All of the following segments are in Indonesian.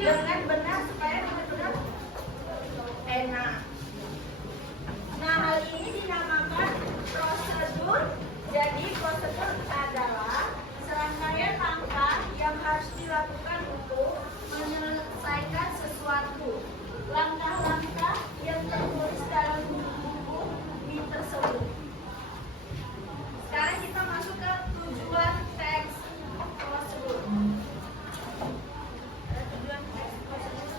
dengan benar supaya benar-benar enak. Nah, hal ini dinamakan prosedur. Jadi prosedur adalah serangkaian langkah yang harus dilakukan untuk menyelesaikan sesuatu. Langkah-langkah yang tertulis dalam buku mie tersebut. Sekarang kita masuk ke tujuan teks prosedur. Ada tujuan teks prosedur.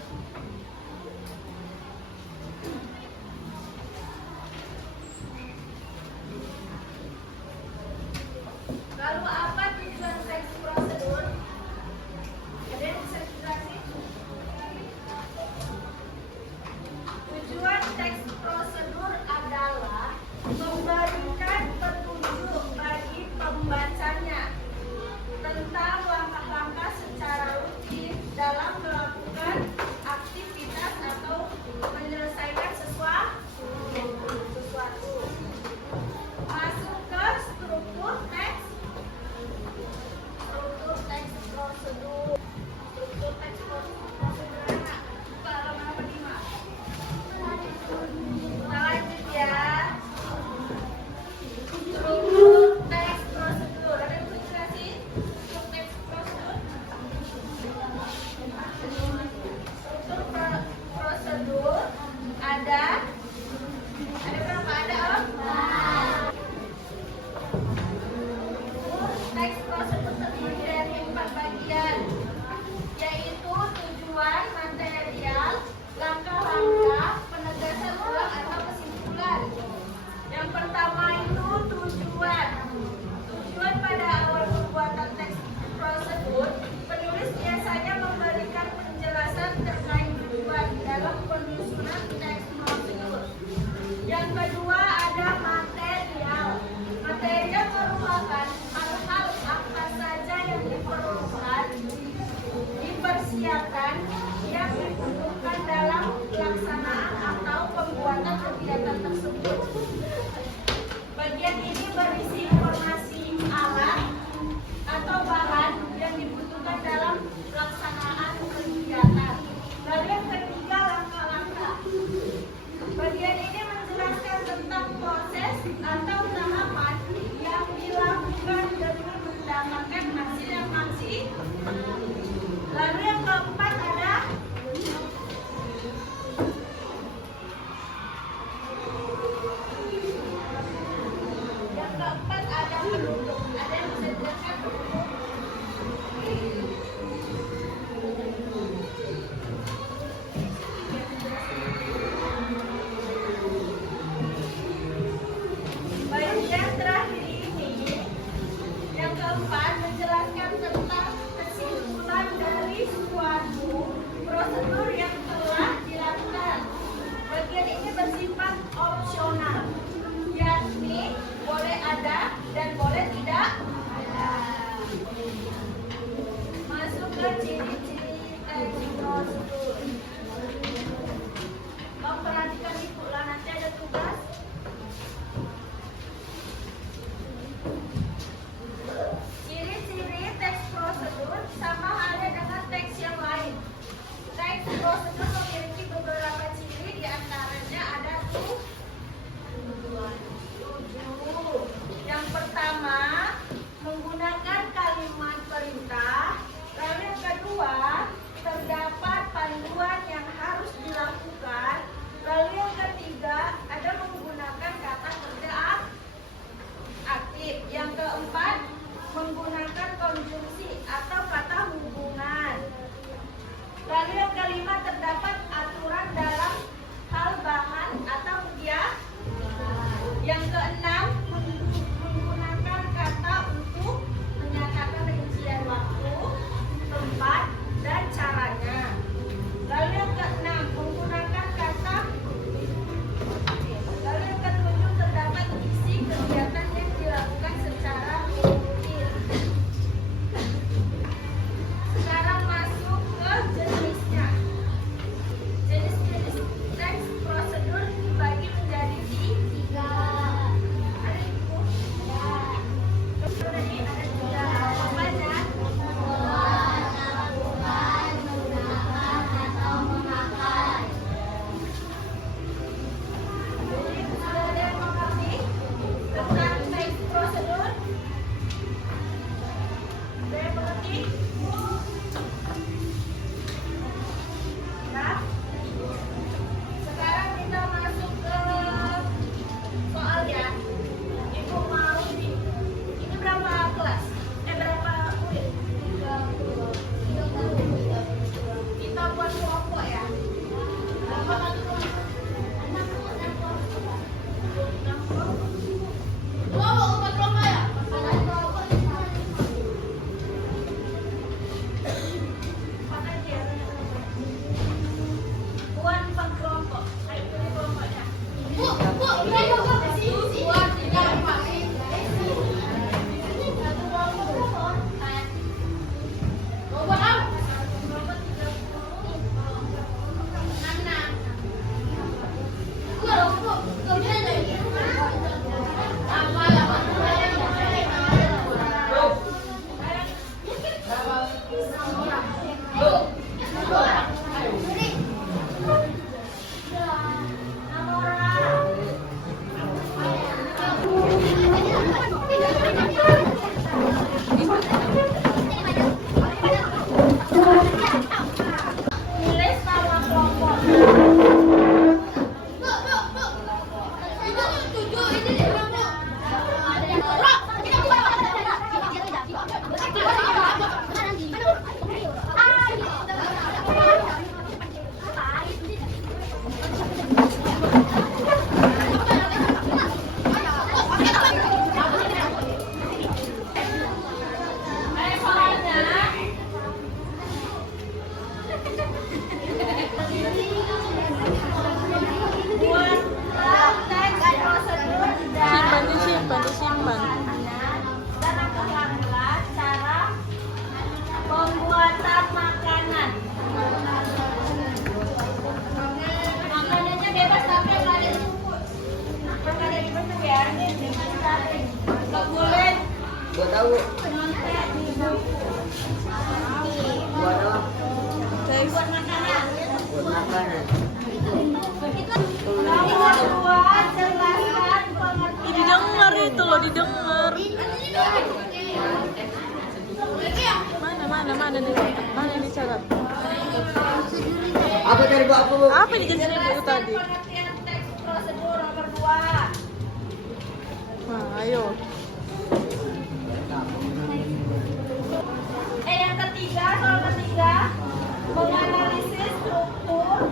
Lalu apa tujuan teks prosedur? Ada yang bisa dijelasin? Tujuan teks prosedur adalah memberikan petunjuk bagi pembacanya tentang langkah-langkah secara rutin dalam melakukan aktivitas atau menyelesaikan sesuatu. Masuk ke struktur teks prosedur. Struktur teks prosedur anak. Buka halaman 5. Kita lanjut ya. Struktur teks prosedur. Ada yang bisa jelasin? Struktur teks prosedur. Struktur prosedur ada berapa? Ada Om? Teks prosedur terdiri dari 4 bagian, yaitu tujuan, material, langkah-langkah, penegasan ulang atau kesimpulan. Yang pertama itu tujuan. Tujuan pada awal pembuatan teks prosedur, penulis biasanya memberikan penjelasan terkait tujuan dalam penyusunan teks prosedur. Yang kedua ada material. Material merupakan hal-hal apa saja yang diperlukan, dipersiapkan, yang dibutuhkan dalam pelaksanaan atau pembuatan kegiatan tersebut. Bagian ini berisi informasi alat atau bahan yang dibutuhkan dalam pelaksanaan kegiatan. Lalu yang ketiga langkah-langkah. Bagian ini menjelaskan tentang proses atau tahapan yang dilakukan demi mendapatkan hasil yang maksimal. Lalu yang keempat ada penutup. Ada yang bisa dijelaskan penutup? Bagian terakhir ini, yang keempat, menjelaskan tentang kesimpulan dari suatu prosedur yang telah dilakukan. Bagian ini bersifat opsional, yakni boleh ada dan boleh tidak ada. Masuk ke ciri-ciri teks prosedur. Kamu perhatikan ibu lah, nanti ada tugas. Ciri-ciri teks prosedur sama halnya dengan teks yang lain. Teks prosedur memiliki beberapa ciri, diantaranya ada 7. Yang pertama, menggunakan kalimat perintah. Lalu yang kedua, terdapat panduan yang harus dilakukan. Lalu yang ketiga, ada menggunakan kata kerja aktif. Yang keempat, menggunakan konjungsi atau kata hubungan. Lalu yang kelima, terdapat aturan dalam hal bahan atau kegiatan. Yang keenam, menggunakan kata untuk menyatakan rincian waktu, tempat, dan caranya. Lalu yang keenam, menggunakan kata. Lalu yang ketujuh, terdapat isi kegiatan yang dilakukan secara rutin. Sekarang masuk ke jenisnya. Jenis-jenis teks prosedur dibagi menjadi 3. tahu. Nyontek di buku. Buat apa? Buat makanan. Buat makanan. Nomor 2, jelaskan pengertian. Didengar itu loh, didengar. Mana dicatat? Mana yang dicatat? Apa tadi Bu? Apa Bu? Apa yang dijelasin dulu tadi? Pengertian teks prosedur nomor 2. Nah, ayo. Yang ketiga, soal ketiga, menganalisis struktur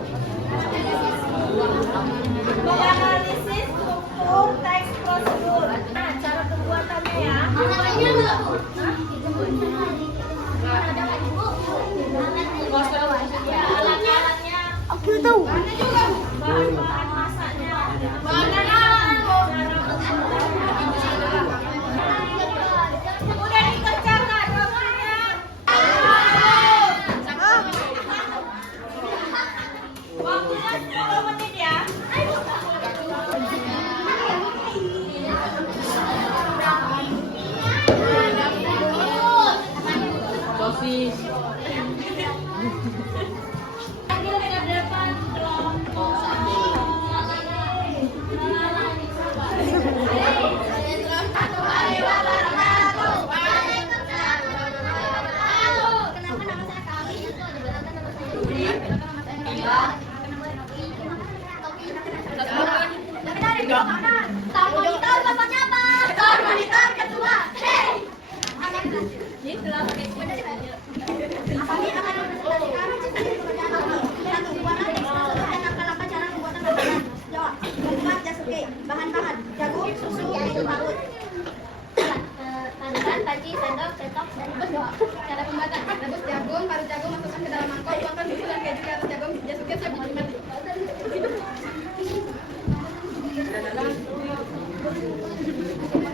teks prosedur. Nah, cara pembuatannya ya. Ya, alat-alatnya. Aku tahu. Bahan masaknya. Udah dikerjakan waktunya. Waktunya 10 menit ya. Sosis. Panggil ke depan kelompok. Bahan-bahan jagung, susu, yaitu parut. Tangan, panci, sendok, sendok, dan rebus doa. Cara pembuatan: rebus jagung, parut jagung masukkan ke dalam mangkok, tuangkan susu dan keju di atas jagung, jasuke siap dinikmati.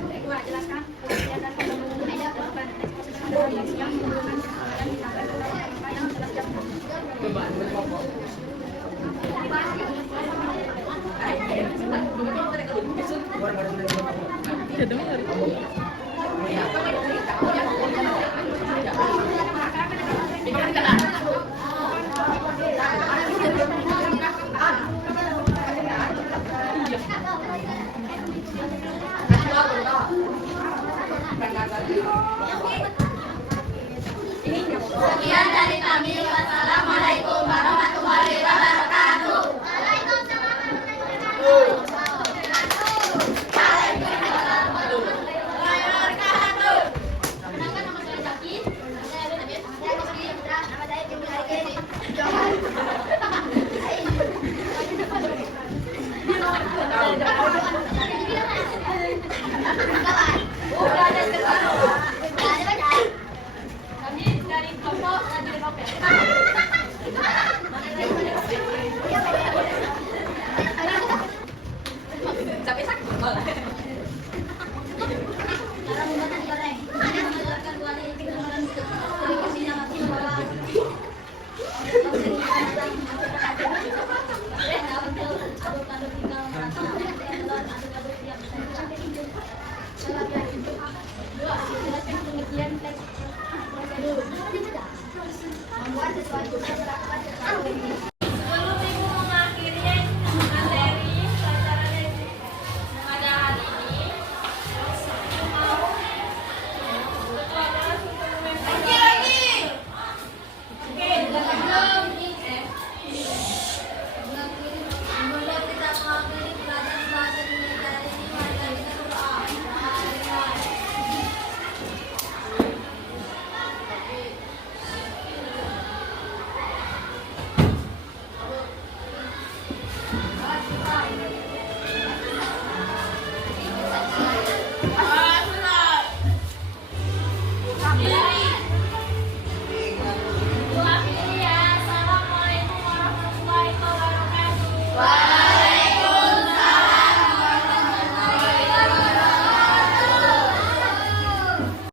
Kedua, jelaskan pengertian dan pembangunan meja melakukan teks proses yang menggunakan dan ditambah yang jelas jam. Kedengar. Sekian dari kami. Wassalamualaikum warahmatullahi wabarakatuh. Kami dari kelompok Nadine Nopel. Cara membuatnya digoreng. Menjelaskan kualitas berikutnya masih bahwa membuat sesuatu Sebelum ibu mengakhiri materi pelajaran pada hari ini, mau ketua kelas untuk memimpin. Sebelum kita mengakhiri pelajaran bahasa Indonesia ini, mari kita berdoa. Ibu akhiri ya. Assalamualaikum warahmatullahi wabarakatuh.